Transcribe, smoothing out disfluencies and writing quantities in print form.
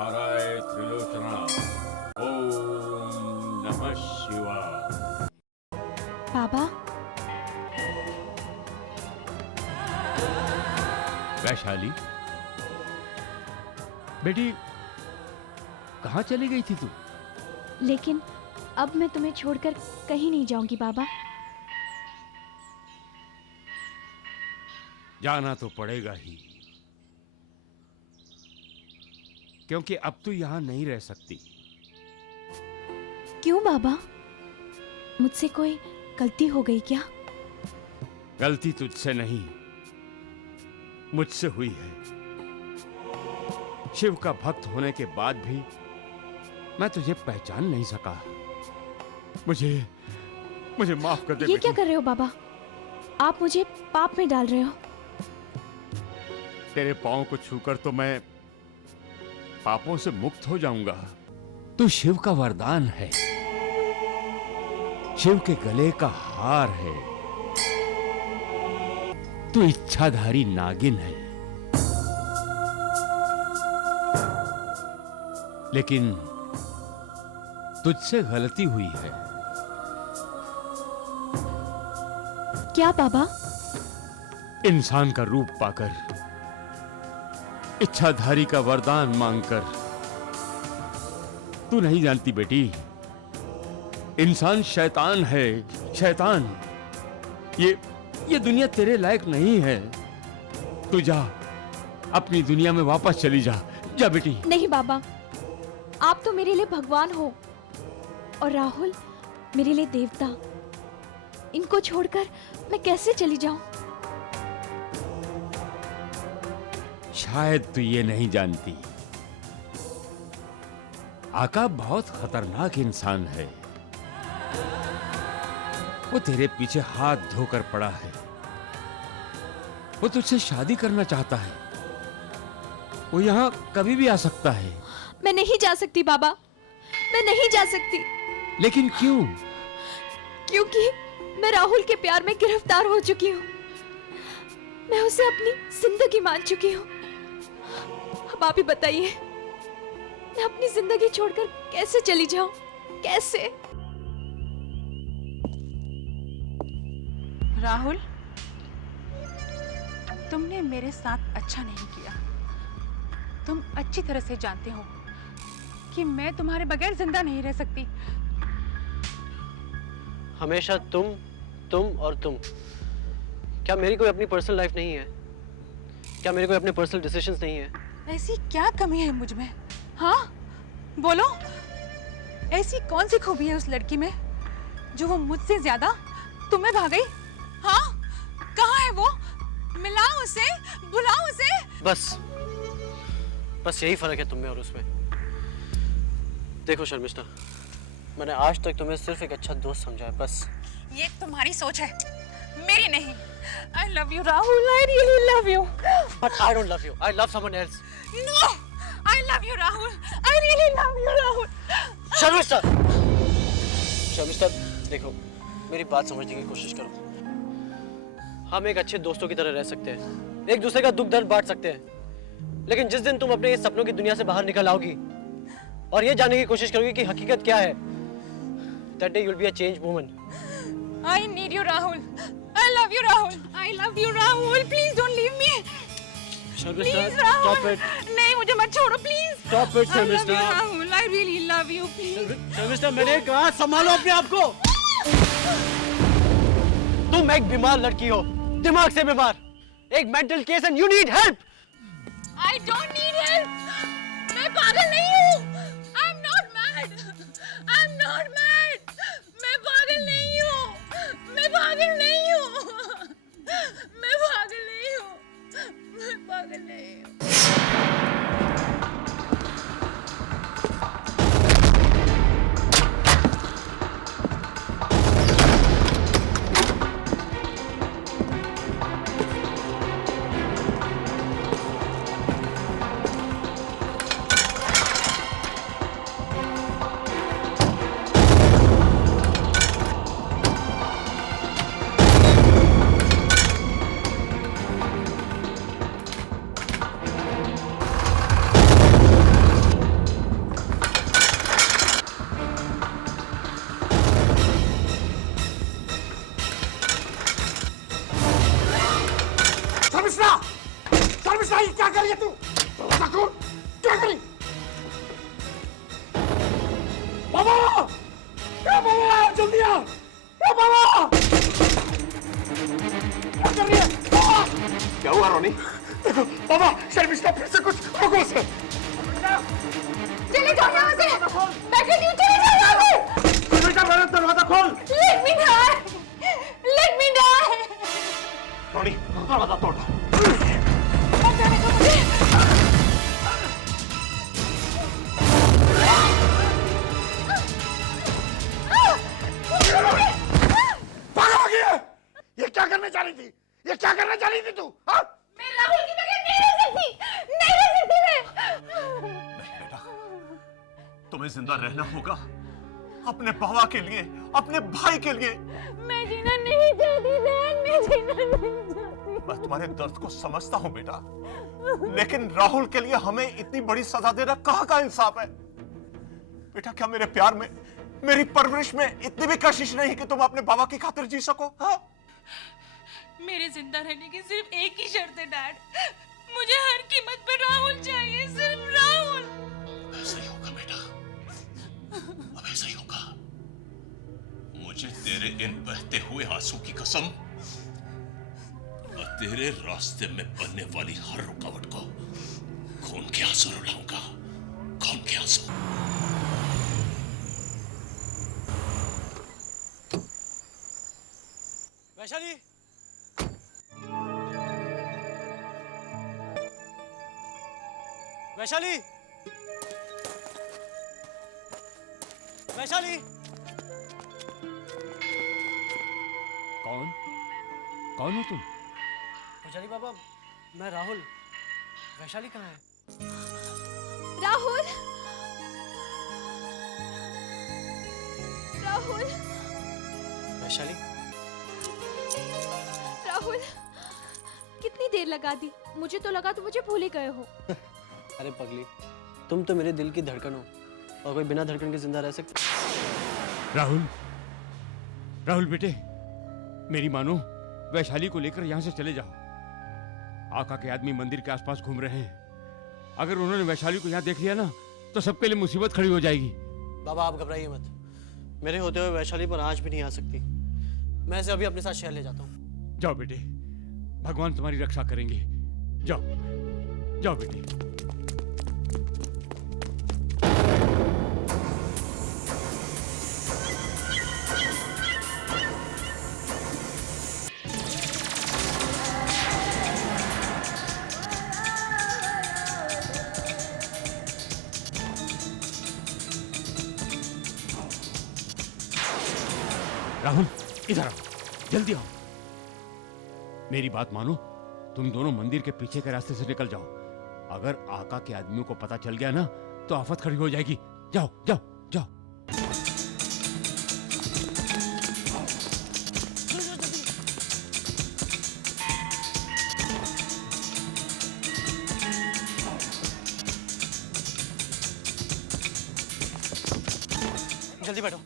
महाकाराय त्रिलोचना ओम नमः शिवाय। बाबा, वैशाली बेटी, कहाँ चली गई थी तू? लेकिन अब मैं तुम्हें छोड़कर कहीं नहीं जाऊंगी बाबा। जाना तो पड़ेगा ही, क्योंकि अब तू यहां नहीं रह सकती। क्यों बाबा? मुझसे कोई गलती हो गई क्या? गलती तुझसे नहीं, मुझसे हुई है। शिव का भक्त होने के बाद भी मैं तुझे पहचान नहीं सका। मुझे माफ कर दे। ये क्या कर रहे हो बाबा? आप मुझे पाप में डाल रहे हो। तेरे पांव को छूकर तो मैं पापों से मुक्त हो जाऊंगा। तू शिव का वरदान है, शिव के गले का हार है। तू इच्छाधारी नागिन है। लेकिन तुझसे गलती हुई है। क्या बाबा? इंसान का रूप पाकर, इच्छाधारी का वरदान मांगकर। तू नहीं जानती बेटी, इंसान शैतान है, शैतान। ये दुनिया तेरे लायक नहीं है। तू जा, अपनी दुनिया में वापस चली जा। जा बेटी। नहीं बाबा, आप तो मेरे लिए भगवान हो और राहुल मेरे लिए देवता। इनको छोड़कर मैं कैसे चली जाऊं? शायद तू ये नहीं जानती, आका बहुत खतरनाक इंसान है। वो तेरे पीछे हाथ धोकर पड़ा है। वो तुझसे शादी करना चाहता है। वो यहां कभी भी आ सकता है। मैं नहीं जा सकती बाबा, मैं नहीं जा सकती। लेकिन क्यों? क्योंकि मैं राहुल के प्यार में गिरफ्तार हो चुकी हूँ। मैं उसे अपनी जिंदगी मान चुकी हूँ। अब आप ही बताइए, मैं अपनी जिंदगी छोड़कर कैसे चली जाऊं? कैसे? राहुल, तुमने मेरे साथ अच्छा नहीं किया। तुम अच्छी तरह से जानते हो कि मैं तुम्हारे बगैर जिंदा नहीं रह सकती। हमेशा तुम और तुम। क्या मेरी कोई अपनी पर्सनल लाइफ नहीं है? क्या मेरे कोई अपने पर्सनल डिसीजंस नहीं है? ऐसी क्या कमी है मुझ में? हाँ, बोलो। ऐसी कौन सी खूबी है उस लड़की में जो वो मुझसे ज्यादा तुम्हें भा गई? हाँ, कहाँ है वो? मिलाओ उसे, बुलाओ उसे। बस यही फर्क है तुम में और उसमें। देखो शर्मिष्ठा, मैंने आज तक तुम्हें सिर्फ एक अच्छा दोस्त समझा है, बस। ये तुम्हारी सोच है, मेरी नहीं। I love you, Rahul. I really love you. But I don't love you. I love someone else. No, I love you, Rahul. I really love you, Rahul. Sharmishtha, देखो, मेरी बात समझने की कोशिश करो। हम एक अच्छे दोस्तों की तरह रह सकते हैं, एक दूसरे का दुख दर्द बांट सकते हैं। लेकिन जिस दिन तुम अपने इस सपनों की दुनिया से बाहर निकल आओगी और ये जानने की कोशिश करोगी कि हकीकत क्या है, that day you'll be a changed woman. I need you, Rahul. I love you, Rahul. I love you, Rahul. Please don't leave me. Sharmishtha, Please, Rahul. stop it. नहीं, मुझे मत छोड़ो, please. Stop it, I love you, Sharmishtha. Rahul. I really love you, please. Sharmishtha, मैंने कहा संभालो अपने आप को। तुम एक बीमार लड़की हो, दिमाग से बीमार, एक mental case and you need help. I don't need help. मैं पागल नहीं हूँ। I'm not mad. I'm not mad. मैं पागल नहीं हूँ। मैं पागल नहीं हूँ। मैं पागल नहीं हूँ। मैं पागल नहीं हूँ। जाओ यहाँ से। मैं कहती हूँ चले जाओ यहाँ से। बेटा मेरा दरवाजा खोल। Let me die. Let me die. Tony दरवाजा तोड़। मत जाने दो मुझे। पागल हो गई है? ये क्या करने जा रही थी? ये क्या करने जा रही थी तू? हाँ? मैं राहुल की बगैर नहीं रह सकती। नहीं रह सकती मैं। नहीं बेटा, तुम्हें जिंदा रहना होगा अपने बाबा के लिए, अपने भाई के लिए। मैं जीना नहीं चाहती डैड, मैं जीना नहीं चाहती। मैं तुम्हारे दर्द को समझता हूँ बेटा, लेकिन राहुल के लिए हमें इतनी बड़ी सजा देना कहाँ का इंसाफ है? बेटा क्या मेरे प्यार में, मेरी परवरिश में इतनी भी कशिश नहीं कि तुम अपने बाबा की खातिर जी सको? हाँ? मेरे जिंदा रहने की सिर्फ एक ही शर्त है डैड, मुझे हर कीमत पर राहुल चाहिए, सिर्फ राहुल। ऐसा ही होगा बेटा, अब ऐसा ही होगा। मुझे तेरे इन बहते हुए आंसू की कसम और तेरे रास्ते में बनने वाली हर रुकावट को खून के आंसू रुलाऊंगा, खून के आंसू। वैशाली, वैशाली, वैशाली। कौन कौन हो तुम? वैशाली बाबा, मैं राहुल। वैशाली कहाँ है? राहुल, राहुल, वैशाली, राहुल, कितनी देर लगा दी? मुझे तो लगा तुम मुझे भूल ही गए हो। अरे पगली, तुम तो मेरे दिल की धड़कन हो, और कोई बिना धड़कन के जिंदा रह सकता? राहुल, राहुल बेटे, मेरी मानो, वैशाली को लेकर यहां से चले जाओ। आका के आदमी मंदिर के आसपास घूम रहे हैं। अगर उन्होंने वैशाली को यहाँ देख लिया ना, तो सबके लिए मुसीबत खड़ी हो जाएगी। बाबा आप घबराइए मत, मेरे होते हुए वैशाली पर आज भी नहीं आ सकती। मैं इसे अभी अपने साथ शहर ले जाता हूँ। जाओ बेटे, भगवान तुम्हारी रक्षा करेंगे। जाओ जाओ बेटे। राहुल, इधर आओ, जल्दी आओ। मेरी बात मानो, तुम दोनों मंदिर के पीछे के रास्ते से निकल जाओ। अगर आका के आदमियों को पता चल गया ना, तो आफत खड़ी हो जाएगी। जाओ जाओ जाओ। जल्दी बैठो।